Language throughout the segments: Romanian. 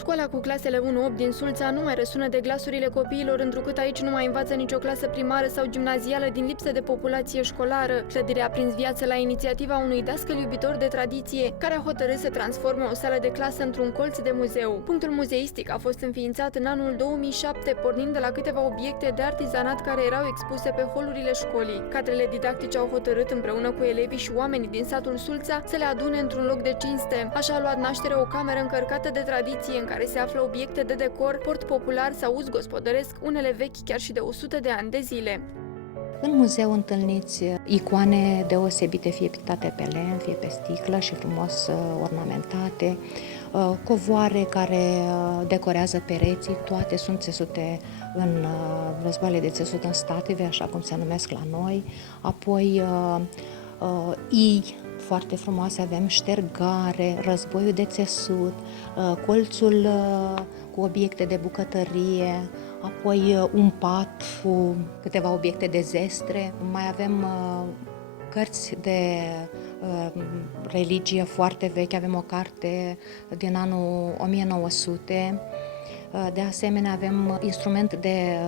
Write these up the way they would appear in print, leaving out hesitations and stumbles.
Școala cu clasele 1-8 din Sulța nu mai răsună de glasurile copiilor, întrucât aici nu mai învață nicio clasă primară sau gimnazială din lipsă de populație școlară. Clădirea a prins viață la inițiativa unui dascăl iubitor de tradiție, care a hotărât să transforme o sală de clasă într-un colț de muzeu. Punctul muzeistic a fost înființat în anul 2007, pornind de la câteva obiecte de artizanat care erau expuse pe holurile școlii. Cadrele didactice au hotărât împreună cu elevii și oamenii din satul Sulța să le adune într-un loc de cinste. Așa a luat naștere o cameră încărcată de tradiție, în care se află obiecte de decor, port popular sau uz gospodăresc, unele vechi chiar și de 100 de ani de zile. În muzeu întâlniți icoane deosebite, fie pictate pe lemn, fie pe sticlă și frumos ornamentate, covoare care decorează pereții, toate sunt țesute în războaiele de țesut în stative, așa cum se numesc la noi, apoi ii foarte frumoase, avem ștergare, războiul de țesut, colțul cu obiecte de bucătărie, apoi un pat cu câteva obiecte de zestre, mai avem cărți de religie foarte vechi, avem o carte din anul 1900, de asemenea avem instrument de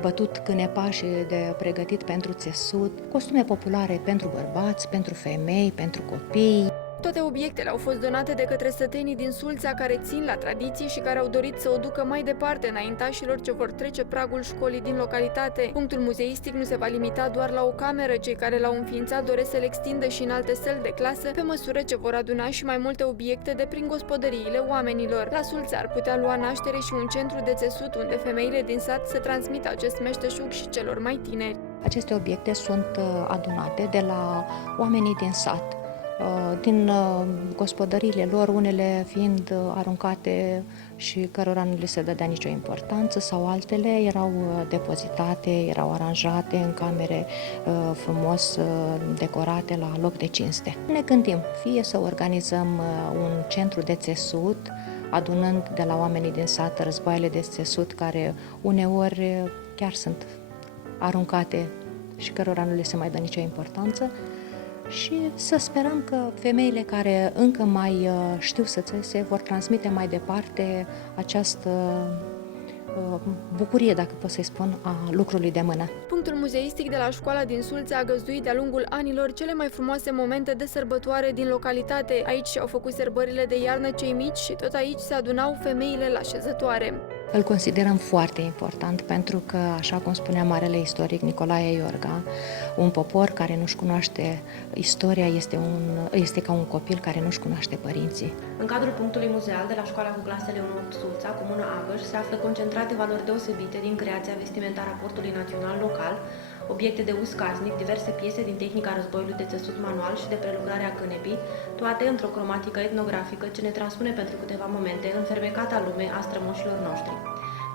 bătut cânepa și de pregătit pentru țesut, costume populare pentru bărbați, pentru femei, pentru copii. Toate obiectele au fost donate de către sătenii din Sulța, care țin la tradiții și care au dorit să o ducă mai departe înaintașilor ce vor trece pragul școlii din localitate. Punctul muzeistic nu se va limita doar la o cameră, cei care l-au înființat doresc să le extindă și în alte săli de clasă, pe măsură ce vor aduna și mai multe obiecte de prin gospodăriile oamenilor. La Sulța ar putea lua naștere și un centru de țesut, unde femeile din sat să transmită acest meșteșug și celor mai tineri. Aceste obiecte sunt adunate de la oamenii din sat, din gospodăriile lor, unele fiind aruncate și cărora nu le se dădea nicio importanță, sau altele erau depozitate, erau aranjate în camere frumos decorate la loc de cinste. Ne gândim fie să organizăm un centru de țesut, adunând de la oamenii din sat războaiele de țesut, care uneori chiar sunt aruncate și cărora nu le se mai dă nicio importanță, și să sperăm că femeile care încă mai știu să țese vor transmite mai departe această bucurie, dacă pot să-i spun, a lucrului de mână. Punctul muzeistic de la școala din Sulța a găzduit de-a lungul anilor cele mai frumoase momente de sărbătoare din localitate. Aici și-au făcut sărbările de iarnă cei mici și tot aici se adunau femeile la șezătoare. Îl considerăm foarte important pentru că, așa cum spunea marele istoric Nicolae Iorga, un popor care nu-și cunoaște istoria este ca un copil care nu-și cunoaște părinții. În cadrul punctului muzeal de la școala cu clasele 1 Sulța, Comuna Agăș, se află concentrate valori deosebite din creația vestimentară a portului național local, obiecte de uz casnic, diverse piese din tehnica războiului de țesut manual și de prelucrare a cânepii, toate într-o cromatică etnografică ce ne transpune pentru câteva momente în fermecata lume a strămoșilor noștri.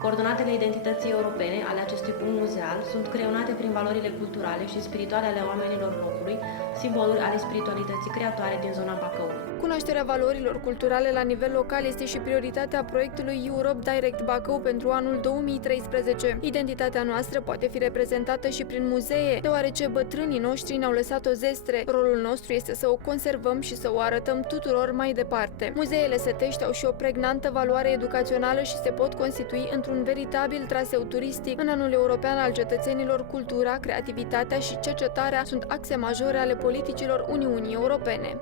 Coordonatele identității europene ale acestui punct muzeal sunt creionate prin valorile culturale și spirituale ale oamenilor locului, simboluri ale spiritualității creatoare din zona Bacăului. Cunoașterea valorilor culturale la nivel local este și prioritatea proiectului Europe Direct Bacău pentru anul 2013. Identitatea noastră poate fi reprezentată și prin muzee, deoarece bătrânii noștri ne-au lăsat o zestre. Rolul nostru este să o conservăm și să o arătăm tuturor mai departe. Muzeele sătești au și o pregnantă valoare educațională și se pot constitui într-un veritabil traseu turistic. În anul european al cetățenilor, cultura, creativitatea și cercetarea sunt axe majore ale politicilor Uniunii Europene.